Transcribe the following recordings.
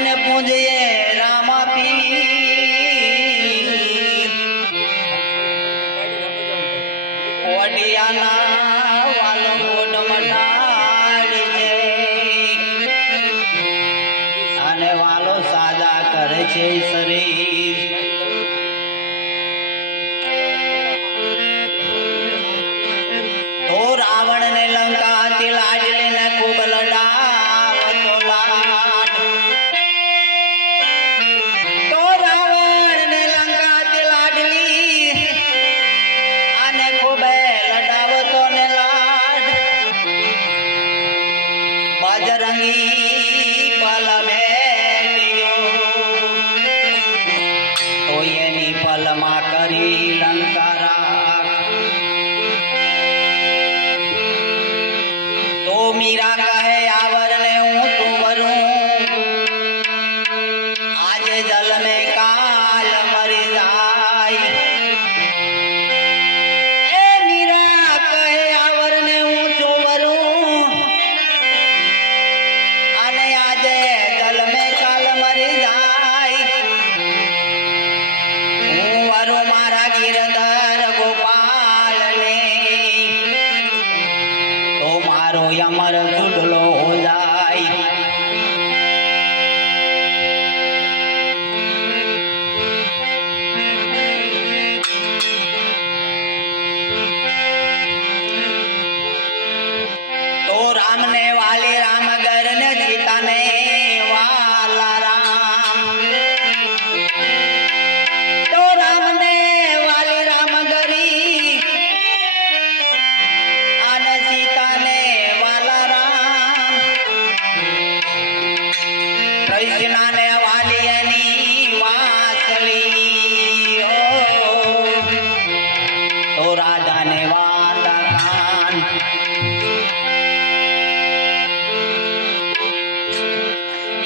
ને પૂજયે રામા પીર ઓડિયાના વાલો મોટ મટાડી અને વાલો સાજા કરે છે શરીર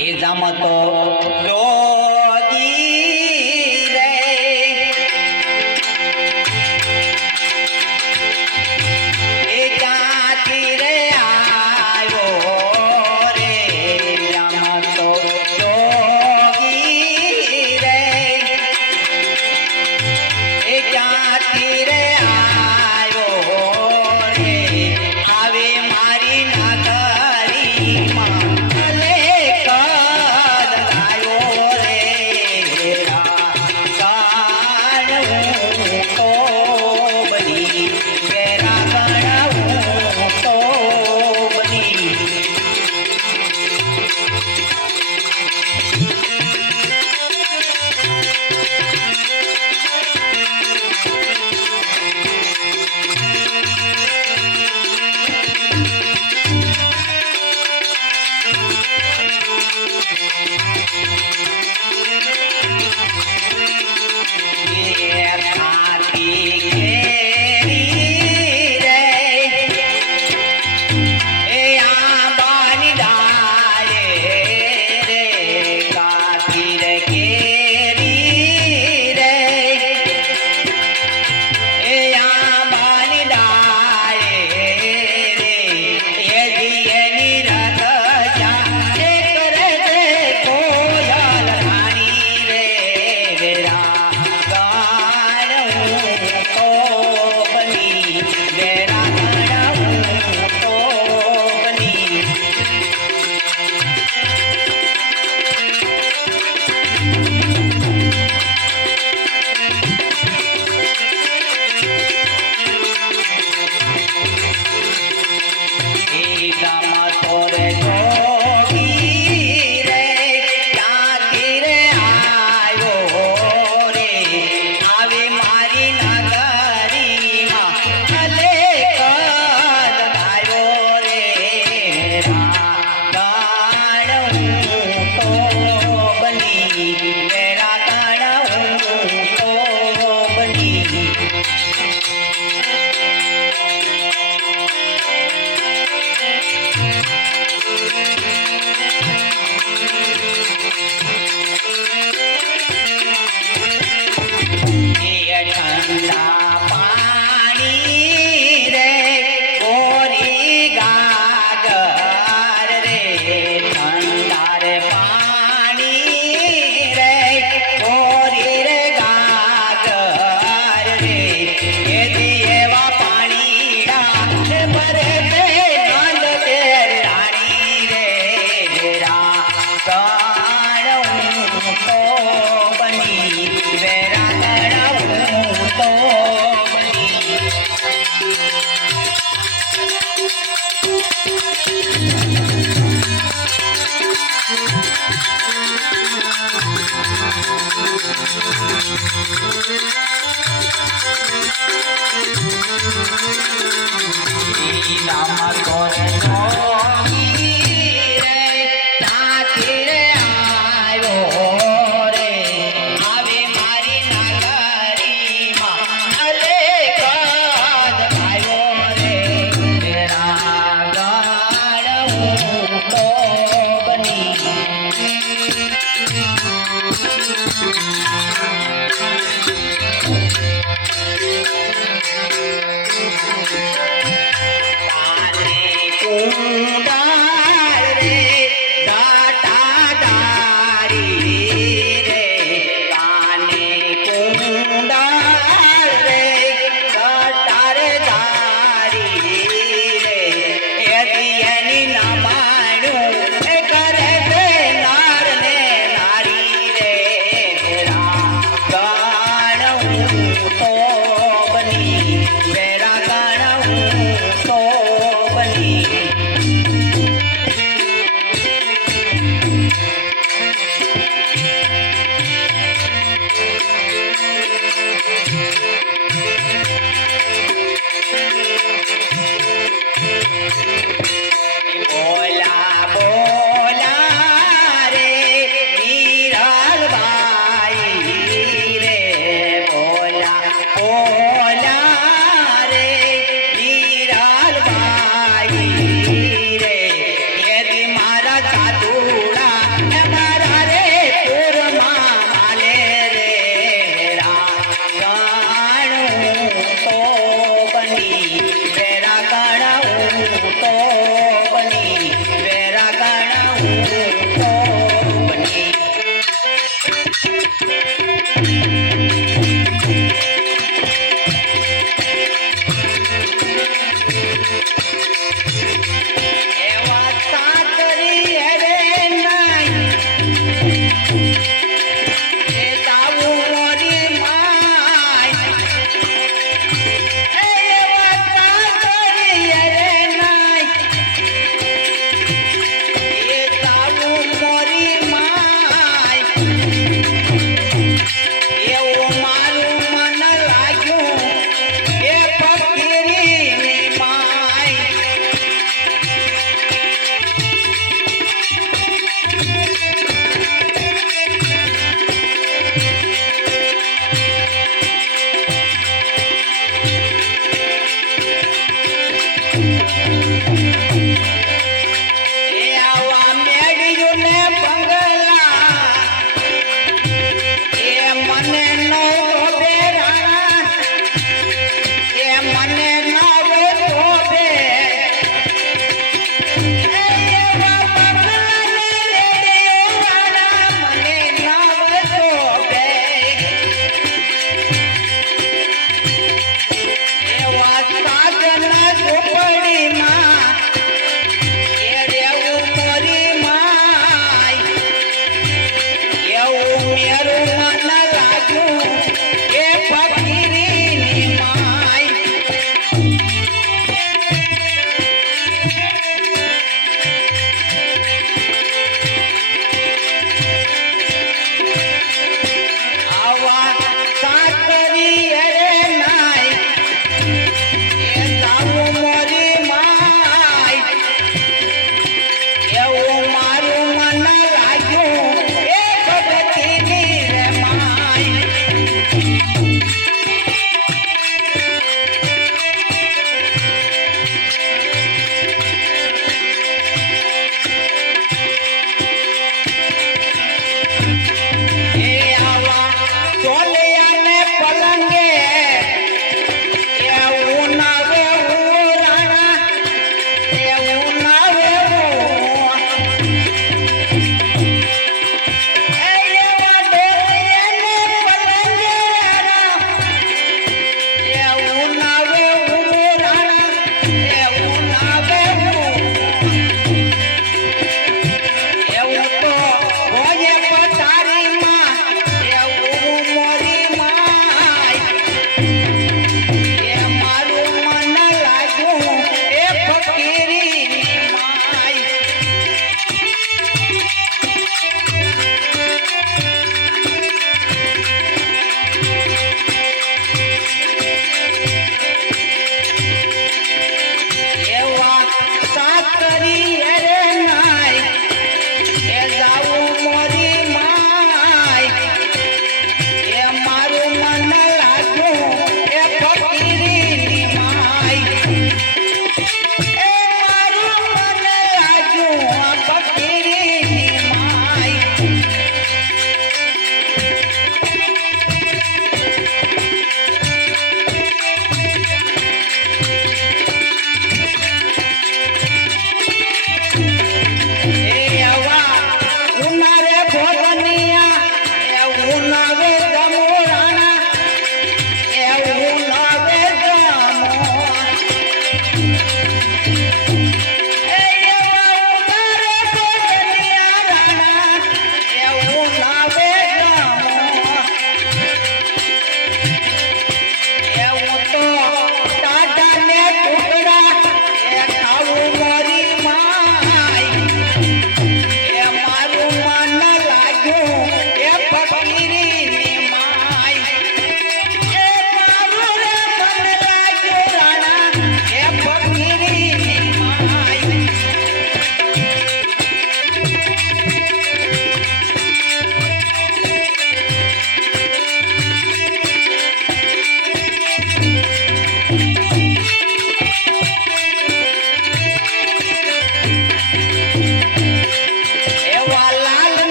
એ જામાં તો રામ કરે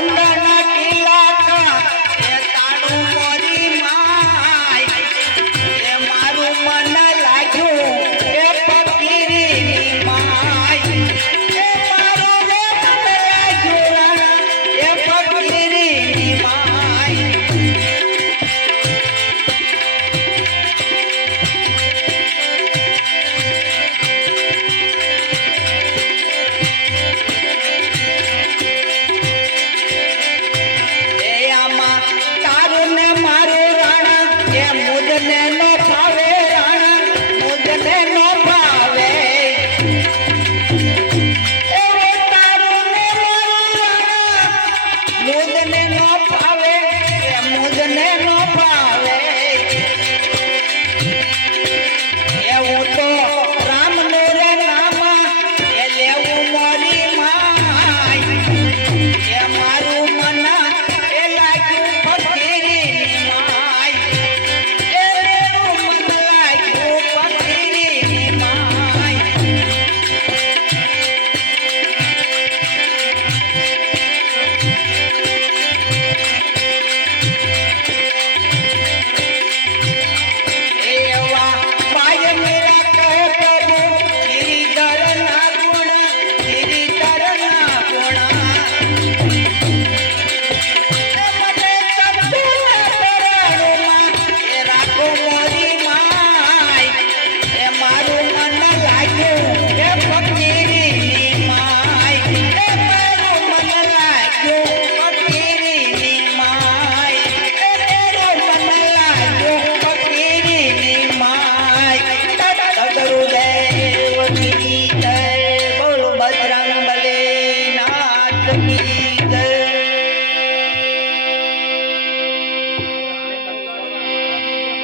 கண்டன்